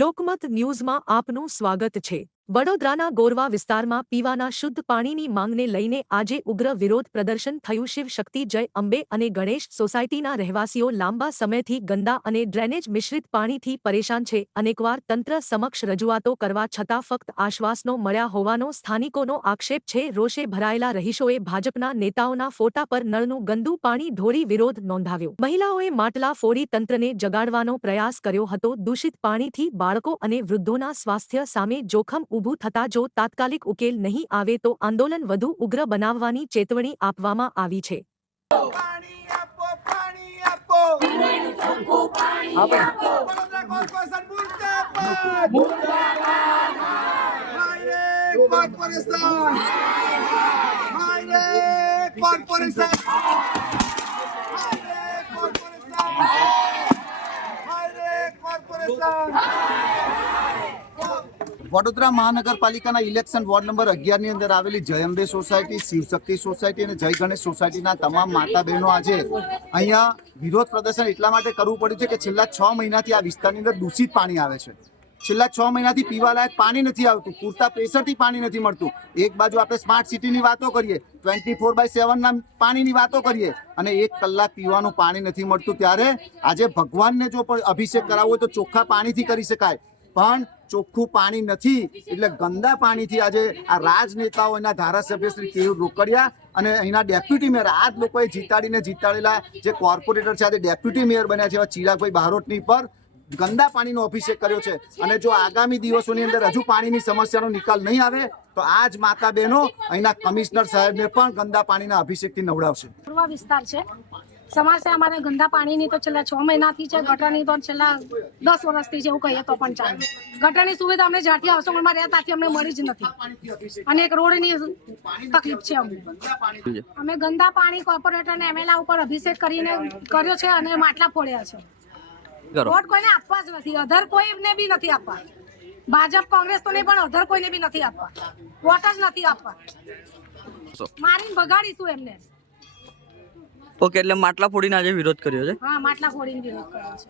લોકમત ન્યૂઝમાં આપનું સ્વાગત છે। વડોદરાના ગોરવા વિસ્તારમાં પીવાના શુદ્ધ પાણીની માંગને લઈને આજે ઉગ્ર વિરોધ પ્રદર્શન થયું। શિવ શક્તિ જય અંબે અને ગણેશ સોસાયટીના રહેવાસીઓ લાંબા સમયથી ગંદા અને ડ્રેનેજ મિશ્રિત પાણીથી પરેશાન છે। અનેકવાર તંત્ર સમક્ષ રજૂઆતો કરવા છતાં ફક્ત આશ્વાસનો મળ્યા હોવાનો સ્થાનિકોનો આક્ષેપ છે। રોષે ભરાયેલા રહીશોએ ભાજપના નેતાઓના ફોટા પર નળનું ગંદુ પાણી ઢોળી વિરોધ નોંધાવ્યો। મહિલાઓએ માટલા ફોડી તંત્રને જગાડવાનો પ્રયાસ કર્યો હતો। દૂષિત પાણીથી બાળકો અને વૃદ્ધોના સ્વાસ્થ્ય સામે જોખમ ઊભું થતા જો તાત્કાલિક ઉકેલ નહીં આવે તો આંદોલન વધુ ઉગ્ર બનાવવાની ચેતવણી આપવામાં આવી છે। વડોદરા મહાનગરપાલિકાના ઇલેક્શન વોર્ડ નંબર 11 ની અંદર આવેલી જય અંબે સોસાયટી, શિવશક્તિ સોસાયટી અને જય ગણેશ સોસાયટીના તમામ માતા બહેનો આજે અહીંયા વિરોધ પ્રદર્શન એટલા માટે કરવું પડ્યું છે કે છેલ્લા 6 મહિનાથી આ વિસ્તારની અંદર દૂષિત પાણી આવે છે। છેલ્લા 6 મહિનાથી પીવાલાયક પાણી નથી આવતું, પૂરતા પ્રેશરથી પાણી નથી મળતું। એક બાજુ આપણે સ્માર્ટ સિટીની વાતો કરીએ, 24/7 ના પાણીની વાતો કરીએ અને 1 કલાક પીવાનું પાણી નથી મળતું, ત્યારે આજે ભગવાનને જો પણ અભિષેક કરાવવો હોય તો ચોખ્ખા પાણીથી કરી શકાય, પણ ચોખ્ખું પાણી નથી એટલે ગંદા પાણીથી આજે આ રાજનેતાઓ, એના ધારાસભ્ય શ્રી કેયુર રોકડિયા અને અહીંના ડેપ્યુટી મેયર, આ જ લોકોએ જીતાડેલા જે કોર્પોરેટર છે આજે ડેપ્યુટી મેયર બન્યા છે એવા ચિરાગભાઈ બારોટની પર ગંદા પાણીનો અભિષેક કર્યો છે। અને જો આગામી દિવસોની અંદર હજુ પાણીની સમસ્યાનો નિકાલ નહીં આવે તો આ જ માતા બહેનો અહીંના કમિશનર સાહેબને પણ ગંદા પાણીના અભિષેકથી નવડાવશે। વિસ્તાર છે સમસ્યા અમારે ગંદા પાણીની તો છેલ્લા 6 મહિનાથી છે, ગટરની તો છેલ્લા 10 વર્ષથી છે એવું કહીએ તો પણ ચાલે। ગટરની સુવિધા અમને જ્યારથી આવસોમાં રહ્યા ત્યાંથી અમને મળી જ નથી અને એક રોડની તકલીફ છે અમને। અમે ગંદા પાણી કોર્પોરેટર ને એમએલએ ઉપર અભિષેક કરીને કર્યો છે અને માટલા ફોડ્યા છે। વોટ કોઈને આપવા જ નથી, અધર કોઈને બી નથી આપવા, ભાજપ કોંગ્રેસ તો નહીં પણ અધર કોઈને બી નથી આપવા, વોટ જ નથી આપવા, મારીને બગાડીશું એમને। ઓકે, એટલે માટલા ફોડીને આજે વિરોધ કર્યો છે? હા, માટલા ફોડીને વિરોધ કર્યો છે।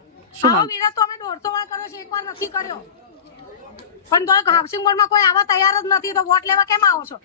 આવો વિરોધ તો અમે 150 વાર કર્યો છે, એકવાર નથી કર્યો, પણ તો હાઉસિંગ બોર્ડમાં કોઈ આવવા તૈયાર જ નથી, તો વોટ લેવા કેમ આવો છો?